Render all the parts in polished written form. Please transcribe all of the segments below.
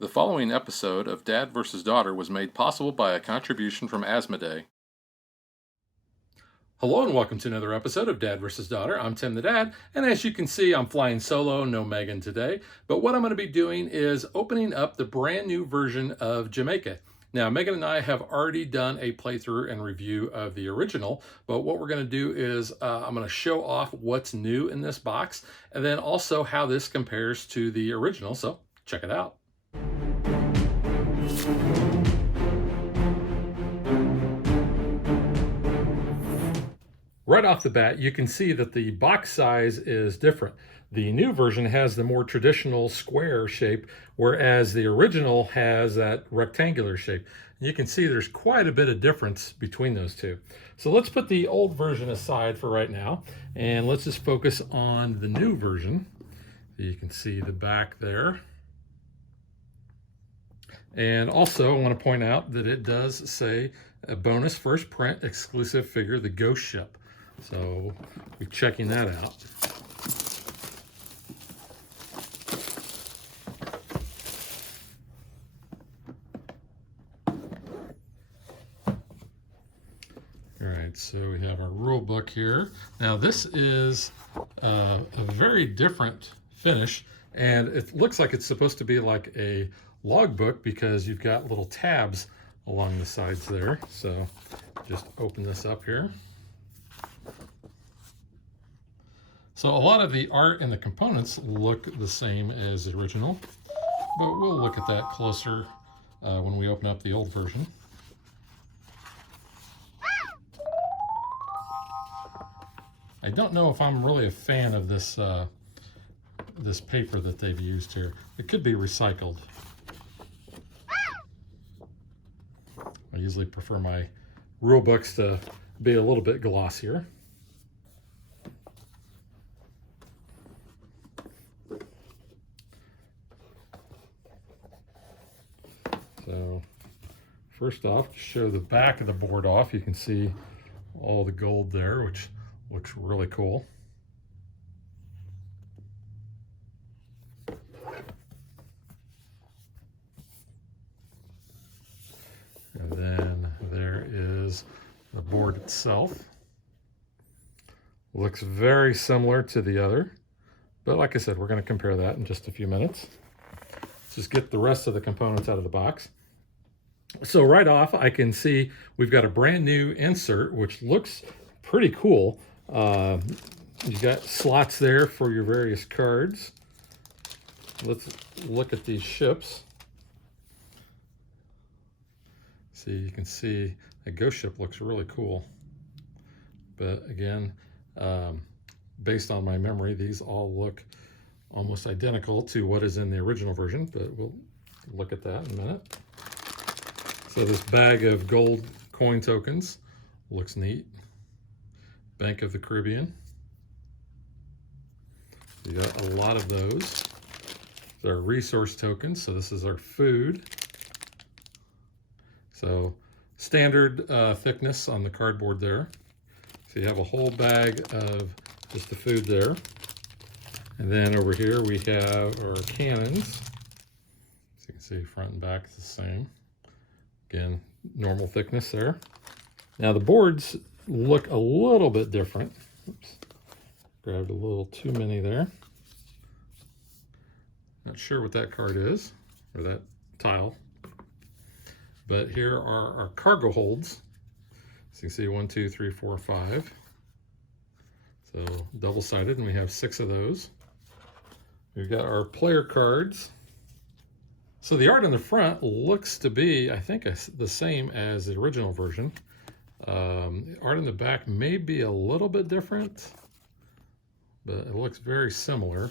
The following episode of Dad vs. Daughter was made possible by a contribution from Asmodee. Hello and welcome to another episode of Dad vs. Daughter. I'm Tim the Dad, and as you can see, I'm flying solo, no Megan today. But what I'm going to be doing is opening up the brand new version of Jamaica. Now, Megan and I have already done a playthrough and review of the original, but what we're going to do is I'm going to show off what's new in this box, and then also how this compares to the original, so check it out. Right off the bat, you can see that the box size is different. The new version has the more traditional square shape, whereas the original has that rectangular shape. You can see there's quite a bit of difference between those two. So let's put the old version aside for right now, and let's just focus on the new version. You can see the back there. And also, I want to point out that it does say a bonus first print exclusive figure, the Ghost Ship. So we're checking that out. All right, so we have our rule book here. Now this is a very different finish, and it looks like it's supposed to be like a logbook because you've got little tabs along the sides there. So just open this up here. So a lot of the art and the components look the same as the original, but we'll look at that closer when we open up the old version. I don't know if I'm really a fan of this this paper that they've used here. It could be recycled. I usually prefer my rule books to be a little bit glossier. So first off, to show the back of the board off, you can see all the gold there, which looks really cool. And then there is the board itself. Looks very similar to the other, but like I said, we're going to compare that in just a few minutes. Let's just get the rest of the components out of the box. So right off, I can see we've got a brand new insert, which looks pretty cool. You got slots there for your various cards. Let's look at these ships. See, you can see a ghost ship looks really cool. But again, based on my memory, these all look almost identical to what is in the original version, but we'll look at that in a minute. So this bag of gold coin tokens looks neat. Bank of the Caribbean. We got a lot of those. They're resource tokens, so this is our food. So standard thickness on the cardboard there. So you have a whole bag of just the food there. And then over here we have our cannons. So you can see front and back is the same. Again, normal thickness there. Now the boards look a little bit different. Oops, grabbed a little too many there. Not sure what that card is, or that tile. But here are our cargo holds. So you can see 1, 2, 3, 4, 5. So double-sided, and we have 6 of those. We've got our player cards. So the art on the front looks to be, I think, the same as the original version. The art on the back may be a little bit different, but it looks very similar.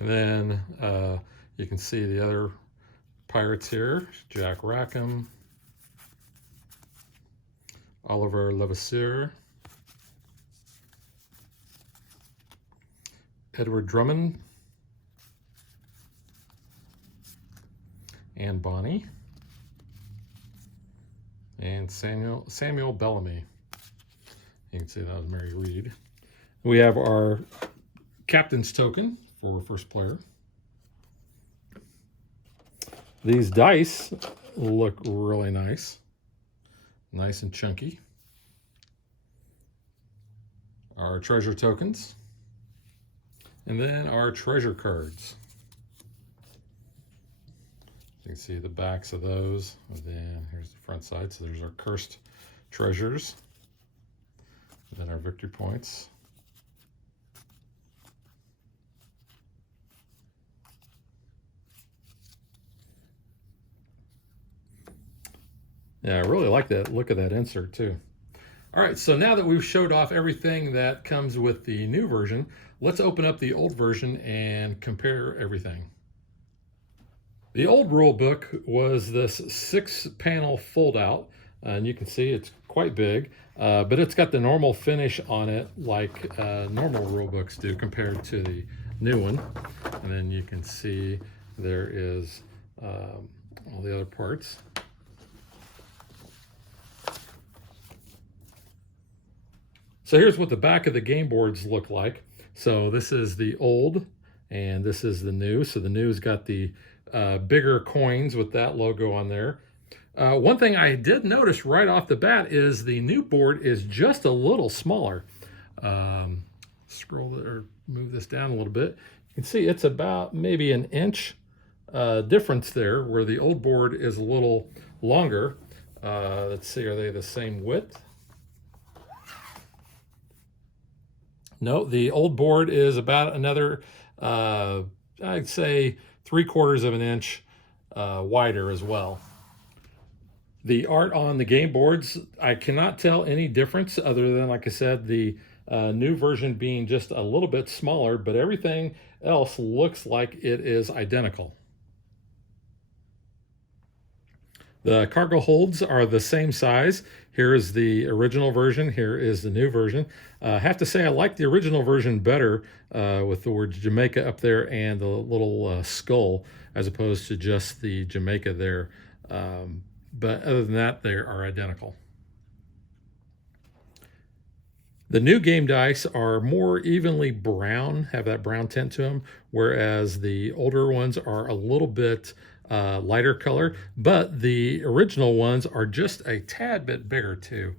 And then you can see the other Pirates here, Jack Rackham, Oliver Levasseur, Edward Drummond, Anne Bonny, and Samuel Bellamy. You can see that was Mary Reed. We have our captain's token for first player. These dice look really nice. Nice and chunky. Our treasure tokens. And then our treasure cards. You can see the backs of those. And then here's the front side. So there's our cursed treasures. And then our victory points. Yeah, I really like that look of that insert too. All right, so now that we've showed off everything that comes with the new version, let's open up the old version and compare everything. The old rule book was this 6-panel fold out, and you can see it's quite big, but it's got the normal finish on it like normal rule books do compared to the new one. And then you can see there is all the other parts. So here's what the back of the game boards look like. So this is the old and this is the new. So the new's got the bigger coins with that logo on there. One thing I did notice right off the bat is the new board is just a little smaller. Scroll or move this down a little bit. You can see it's about maybe an inch difference there, where the old board is a little longer. Let's see, are they the same width? No, the old board is about another, I'd say 3/4 of an inch wider as well. The art on the game boards, I cannot tell any difference other than, like I said, the new version being just a little bit smaller, but everything else looks like it is identical. The cargo holds are the same size. Here is the original version. Here is the new version. I have to say I like the original version better with the word Jamaica up there and the little skull as opposed to just the Jamaica there. But other than that, they are identical. The new game dice are more evenly brown, have that brown tint to them, whereas the older ones are a little bit lighter color, but the original ones are just a tad bit bigger too.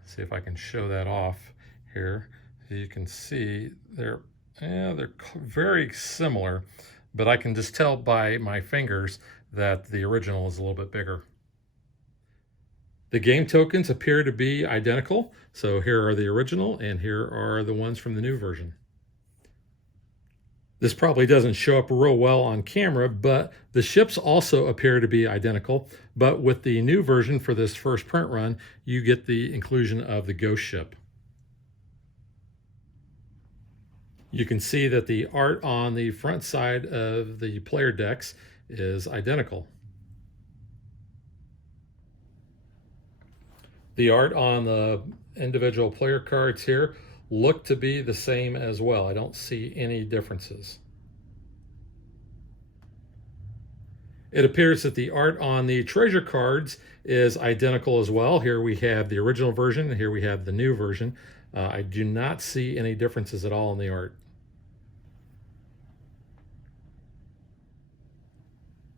Let's see if I can show that off here. You can see they're very similar, but I can just tell by my fingers that the original is a little bit bigger. The game tokens appear to be identical. So here are the original and here are the ones from the new version. This probably doesn't show up real well on camera, but the ships also appear to be identical. But with the new version for this first print run, you get the inclusion of the ghost ship. You can see that the art on the front side of the player decks is identical. The art on the individual player cards here look to be the same as well. I don't see any differences. It appears that the art on the treasure cards is identical as well. Here we have the original version, and here we have the new version. I do not see any differences at all in the art.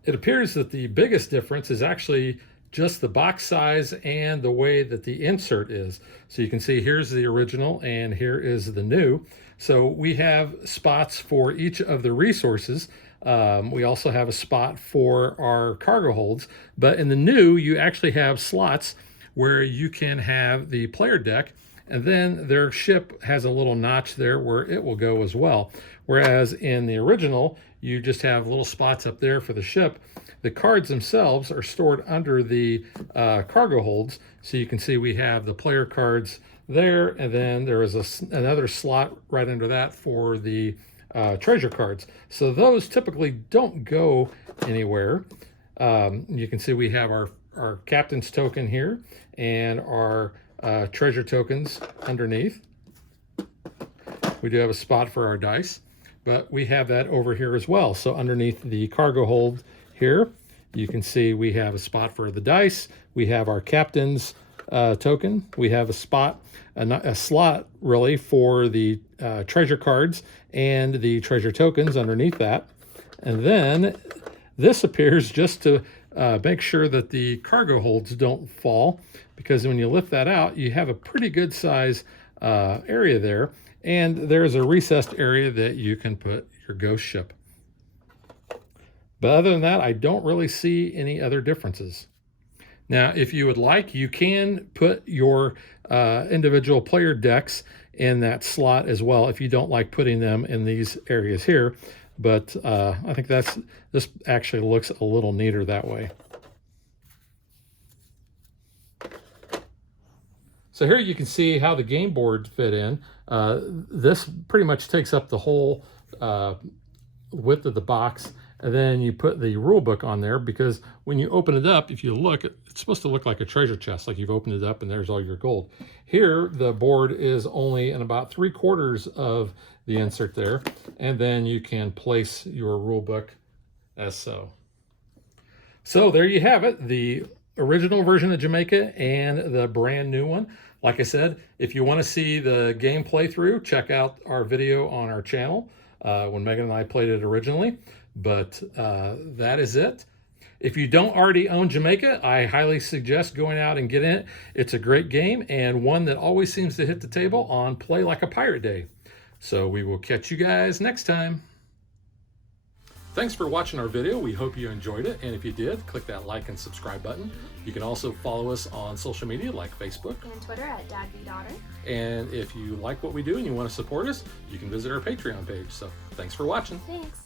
It appears that the biggest difference is actually just the box size and the way that the insert is. So you can see here's the original and here is the new. So we have spots for each of the resources. We also have a spot for our cargo holds, but in the new, you actually have slots where you can have the player deck, and then their ship has a little notch there where it will go as well. Whereas in the original, you just have little spots up there for the ship. The cards themselves are stored under the cargo holds. So you can see we have the player cards there, and then there is another slot right under that for the treasure cards. So those typically don't go anywhere. You can see we have our captain's token here and our treasure tokens underneath. We do have a spot for our dice, but we have that over here as well. So underneath the cargo hold here, you can see we have a spot for the dice. We have our captain's token. We have a spot, a slot really, for the treasure cards and the treasure tokens underneath that. And then this appears just to make sure that the cargo holds don't fall, because when you lift that out, you have a pretty good size area there. And there's a recessed area that you can put your ghost ship. But other than that, I don't really see any other differences. Now, if you would like, you can put your individual player decks in that slot as well if you don't like putting them in these areas here. But I think this actually looks a little neater that way. So here you can see how the game board fit in. This pretty much takes up the whole width of the box, and then you put the rule book on there, because when you open it up, if you look, it's supposed to look like a treasure chest, like you've opened it up and there's all your gold. Here, the board is only in about 3/4 of the insert there, and then you can place your rule book as so. So there you have it, the original version of Jamaica and the brand new one. Like I said, if you want to see the game playthrough, check out our video on our channel when Megan and I played it originally. But that is it. If you don't already own Jamaica, I highly suggest going out and getting it. It's a great game, and one that always seems to hit the table on Play Like a Pirate Day. So we will catch you guys next time. Thanks for watching our video. We hope you enjoyed it. And if you did, click that like and subscribe button. You can also follow us on social media like Facebook and Twitter at DadBeDaughter. And if you like what we do and you want to support us, you can visit our Patreon page. So thanks for watching. Thanks.